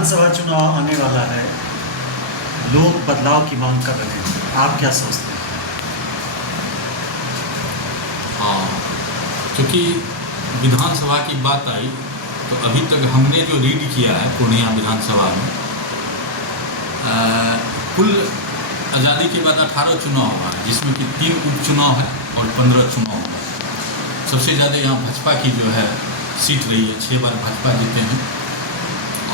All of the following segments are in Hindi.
विधानसभा चुनाव आने वाला है, लोग बदलाव की मांग कर रहे हैं, आप क्या सोचते हैं? हाँ, क्योंकि विधानसभा की बात आई तो अभी तक हमने जो रीड किया है पूर्णिया विधानसभा में कुल आज़ादी के बाद 18 चुनाव हुआ है, जिसमें कि 3 उपचुनाव है और 15 चुनाव हुआ। सबसे ज़्यादा यहाँ भाजपा की जो है सीट रही है, 6 बार भाजपा जीते हैं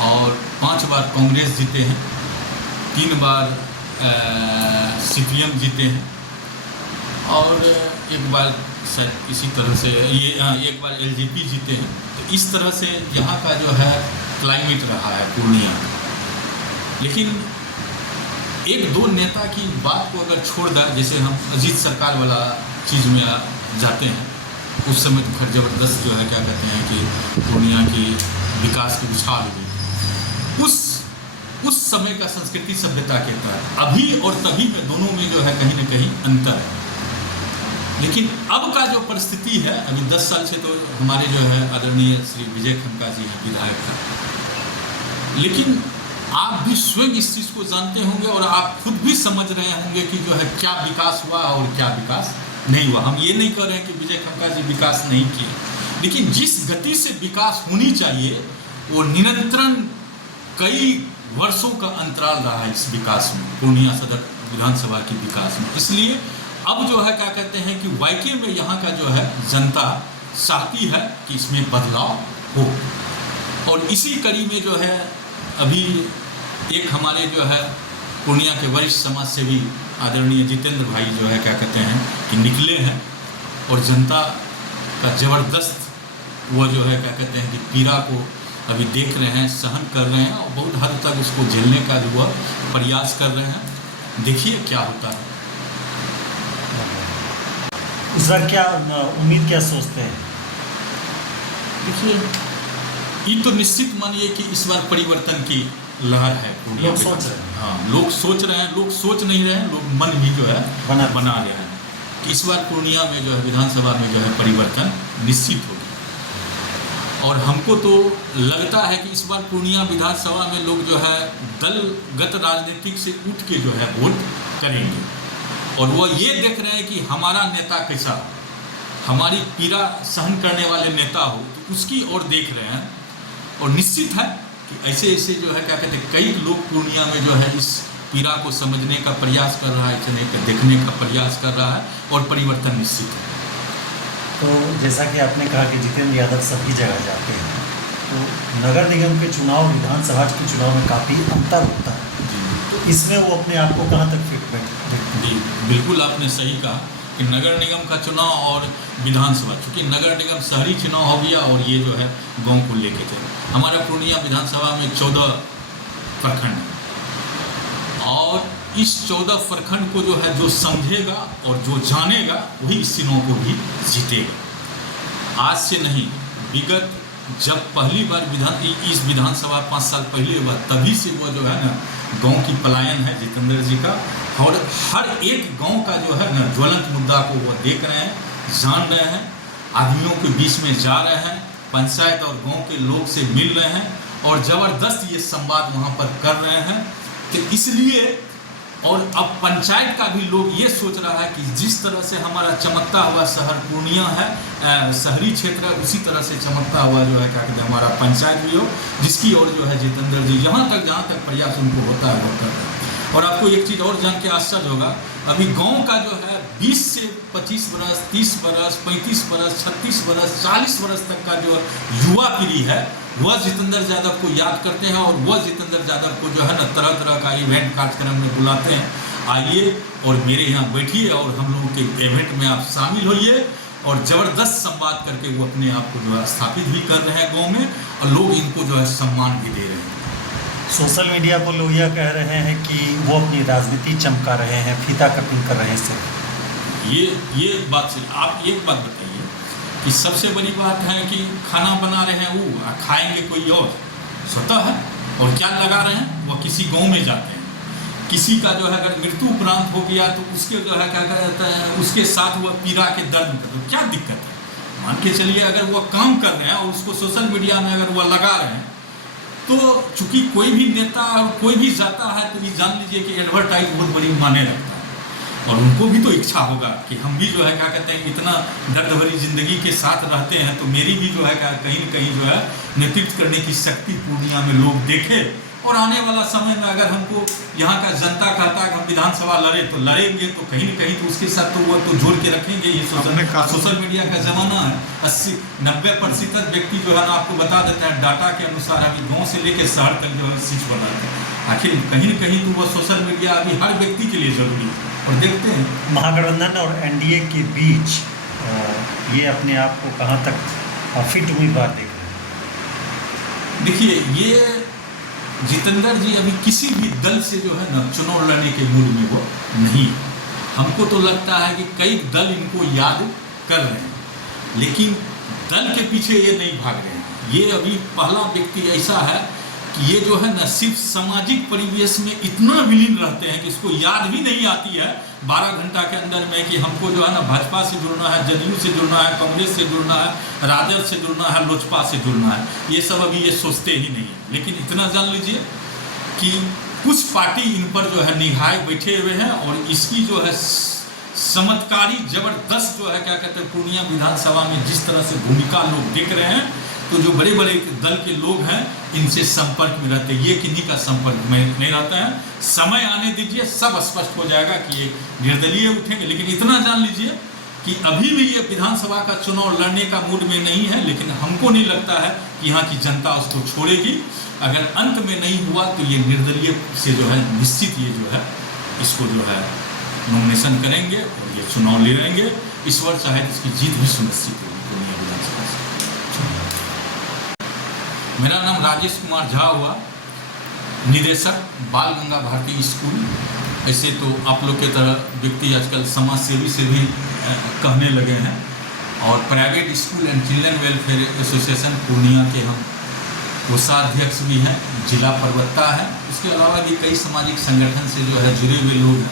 और 5 बार कांग्रेस जीते हैं, 3 बार CPM जीते हैं और 1 बार शायद इसी तरह से ये 1 बार LJP जीते हैं। तो इस तरह से यहाँ का जो है क्लाइमेट रहा है पूर्णिया। लेकिन 1-2 नेता की बात को अगर छोड़ दें, जैसे हम अजीत सरकार वाला चीज़ में जाते हैं, उस समय तो खैर ज़बरदस्त जो है क्या कहते हैं कि पूर्णिया की विकास की उछाल हुई। उस समय का संस्कृति सभ्यता के तहत अभी और तभी में दोनों में जो है कहीं ना कहीं अंतर है। लेकिन अब का जो परिस्थिति है, अभी 10 साल से तो हमारे जो है आदरणीय श्री विजय खन्ना जी हैं विधायक का, लेकिन आप भी स्वयं इस चीज़ को जानते होंगे और आप खुद भी समझ रहे होंगे कि जो है क्या विकास हुआ और क्या विकास नहीं हुआ। हम ये नहीं कह रहे हैं कि विजय खन्ना जी विकास नहीं किए, लेकिन जिस गति से विकास होनी चाहिए वो निरंतरण कई वर्षों का अंतराल रहा है इस विकास में, पूर्णिया सदर विधानसभा के विकास में। इसलिए अब जो है क्या कहते हैं कि वाकई में यहाँ का जो है जनता चाहती है कि इसमें बदलाव हो। और इसी कड़ी में जो है अभी एक हमारे जो है पूर्णिया के वरिष्ठ समाज सेवी आदरणीय जितेंद्र भाई जो है क्या कहते हैं कि निकले हैं और जनता का ज़बरदस्त वो जो है क्या कहते हैं कि पीड़ा को अभी देख रहे हैं, सहन कर रहे हैं और बहुत हद तक उसको झेलने का जो वह प्रयास कर रहे हैं। देखिए क्या होता है। दूसरा क्या उम्मीद क्या सोचते हैं? देखिए, ये तो निश्चित मानिए कि इस बार परिवर्तन की लहर है। लोग सोच रहे हैं। हाँ, लोग सोच रहे हैं, लोग सोच नहीं रहे हैं, लोग मन भी जो है बना रहे हैं कि इस बार पूर्णिया में जो है विधानसभा में जो है परिवर्तन निश्चित होगा। और हमको तो लगता है कि इस बार पूर्णिया विधानसभा में लोग जो है दलगत राजनीतिक से उठ के जो है वोट करेंगे और वो ये देख रहे हैं कि हमारा नेता कैसा, हमारी पीड़ा सहन करने वाले नेता हो, तो उसकी ओर देख रहे हैं। और निश्चित है कि ऐसे ऐसे जो है क्या कहते हैं कई लोग पूर्णिया में जो है इस पीड़ा को समझने का प्रयास कर रहा है, देखने का प्रयास कर रहा है और परिवर्तन निश्चित है। तो जैसा कि आपने कहा कि जितेंद्र यादव सभी जगह जाते हैं, तो नगर निगम के चुनाव विधानसभा के चुनाव में काफ़ी अंतर होता है, तो इसमें वो अपने आप को कहाँ तक फिट देखते हैं? जी बिल्कुल, आपने सही कहा कि नगर निगम का चुनाव और विधानसभा, क्योंकि नगर निगम शहरी चुनाव हो गया और ये जो है गांव को लेके थे। हमारा पूर्णिया विधानसभा में 14 प्रखंड है और इस 14 प्रखंड को जो है जो समझेगा और जो जानेगा वही इस चुनाव को भी जीतेगा। आज से नहीं, विगत जब पहली बार इस विधानसभा 5 साल पहले हुआ, तभी से वो जो है ना गांव की पलायन है जितेंद्र जी का, और हर एक गांव का जो है ना ज्वलंत मुद्दा को वो देख रहे हैं, जान रहे हैं, आदमियों के बीच में जा रहे हैं, पंचायत और गांव के लोग से मिल रहे हैं और ज़बरदस्त ये संवाद वहाँ पर कर रहे हैं। तो इसलिए और अब पंचायत का भी लोग ये सोच रहा है कि जिस तरह से हमारा चमकता हुआ शहर पूर्णिया है, शहरी क्षेत्र है, उसी तरह से चमकता हुआ जो है क्या कहते हैं हमारा पंचायत भी हो, जिसकी ओर जो है जितेंद्र जी जहाँ तक प्रयास उनको होता है वो कर रहे हैं। और आपको एक चीज़ और जान के आश्चर्य होगा, अभी गांव का जो है 20 से 25 वर्ष, 30 वर्ष, 35 वर्ष, 36 वर्ष, 40 वर्ष तक का जो युवा पीढ़ी है वह जितेंद्र यादव को याद करते हैं और वह जितेंद्र यादव को जो है ना तरह तरह का इवेंट कार्यक्रम में बुलाते हैं, आइए और मेरे यहाँ बैठिए और हम लोगों के इवेंट में आप शामिल होइए, और ज़बरदस्त संवाद करके वो अपने आप को जो है स्थापित भी कर रहे हैं गाँव में और लोग इनको जो है सम्मान भी दे रहे हैं। सोशल मीडिया पर लोग यह कह रहे हैं कि वो अपनी राजनीति चमका रहे हैं, फीता कटिंग कर रहे हैं सिर्फ। ये बात से आप एक बात बताइए कि सबसे बड़ी बात है कि खाना बना रहे हैं वो, खाएंगे कोई और स्वतः है, और क्या लगा रहे हैं वो किसी गांव में जाते हैं, किसी का जो है अगर मृत्यु उपरांत हो गया तो उसके जो है क्या कहते हैं उसके साथ वह पीड़ा के दर्द में, तो क्या दिक्कत है? मान के चलिए अगर वह काम कर रहे हैं और उसको सोशल मीडिया में अगर वह लगा रहे हैं तो चूंकि कोई भी नेता और कोई भी जाता है तो ये जान लीजिए कि एडवर्टाइज बहुत बड़ी माने लगता है, और उनको भी तो इच्छा होगा कि हम भी जो है क्या कहते हैं इतना दर्द भरी जिंदगी के साथ रहते हैं, तो मेरी भी जो है कहीं न कहीं जो है नेतृत्व करने की शक्ति पूर्णिया में लोग देखे। और आने वाला समय में अगर हमको यहाँ का जनता कहता है कि हम विधानसभा लड़े तो लड़ेंगे, तो कहीं न कहीं तो उसके साथ तो वो तो जोड़ के रखेंगे। ये सोशल मीडिया का ज़माना है, 80-90% व्यक्ति जो है ना आपको बता देता है डाटा के अनुसार अभी गाँव से लेकर शहर तक जो है स्विच बनाते हैं। आखिर कहीं न कहीं तो वह सोशल मीडिया अभी हर व्यक्ति के लिए जरूरी है। और देखते हैं महागठबंधन और एनडीए के बीच ये अपने आप को कहाँ तक फिट उम्मीदवार देख रहे हैं? देखिए, ये जितेंद्र जी अभी किसी भी दल से जो है ना चुनाव लड़ने के मूड में वो नहीं है। हमको तो लगता है कि कई दल इनको याद कर रहे हैं, लेकिन दल के पीछे ये नहीं भाग रहे हैं। ये अभी पहला व्यक्ति ऐसा है कि ये जो है ना सिर्फ सामाजिक परिवेश में इतना विलीन रहते हैं कि इसको याद भी नहीं आती है 12 घंटा के अंदर में कि हमको जो है ना भाजपा से जुड़ना है, जदयू से जुड़ना है, कांग्रेस से जुड़ना है, राजद से जुड़ना है, लोजपा से जुड़ना है। ये सब अभी ये सोचते ही नहीं है। लेकिन इतना जान लीजिए कि कुछ पार्टी इन पर जो है निगाहे बैठे हुए हैं, और इसकी जो है चमत्कारी जबरदस्त जो है क्या कहते हैं पूर्णिया विधानसभा में जिस तरह से भूमिका लोग देख रहे हैं, तो जो बड़े बड़े दल के लोग हैं इनसे संपर्क में रहते हैं। ये किन्हीं का संपर्क में नहीं रहता है। समय आने दीजिए, सब स्पष्ट हो जाएगा कि ये निर्दलीय उठेंगे। लेकिन इतना जान लीजिए कि अभी भी ये विधानसभा का चुनाव लड़ने का मूड में नहीं है, लेकिन हमको नहीं लगता है कि यहाँ की जनता उसको छोड़ेगी। अगर अंत में नहीं हुआ तो ये निर्दलीय से जो है निश्चित ये जो है इसको जो है नॉमिनेशन करेंगे और ये चुनाव ले लेंगे। इस वर्ष शायद इसकी जीत भी सुनिश्चित होगी पूर्णिया विधानसभा से। मेरा नाम राजेश कुमार झा हुआ, निदेशक बाल गंगा भारती स्कूल। ऐसे तो आप लोग के तरह व्यक्ति आजकल समाज सेवी से भी कहने लगे हैं, और private school and children welfare association Purnia के हम कोषाध्यक्ष भी हैं, जिला प्रवक्ता है। उसके अलावा भी कई सामाजिक संगठन से जो है जुड़े हुए लोग हैं।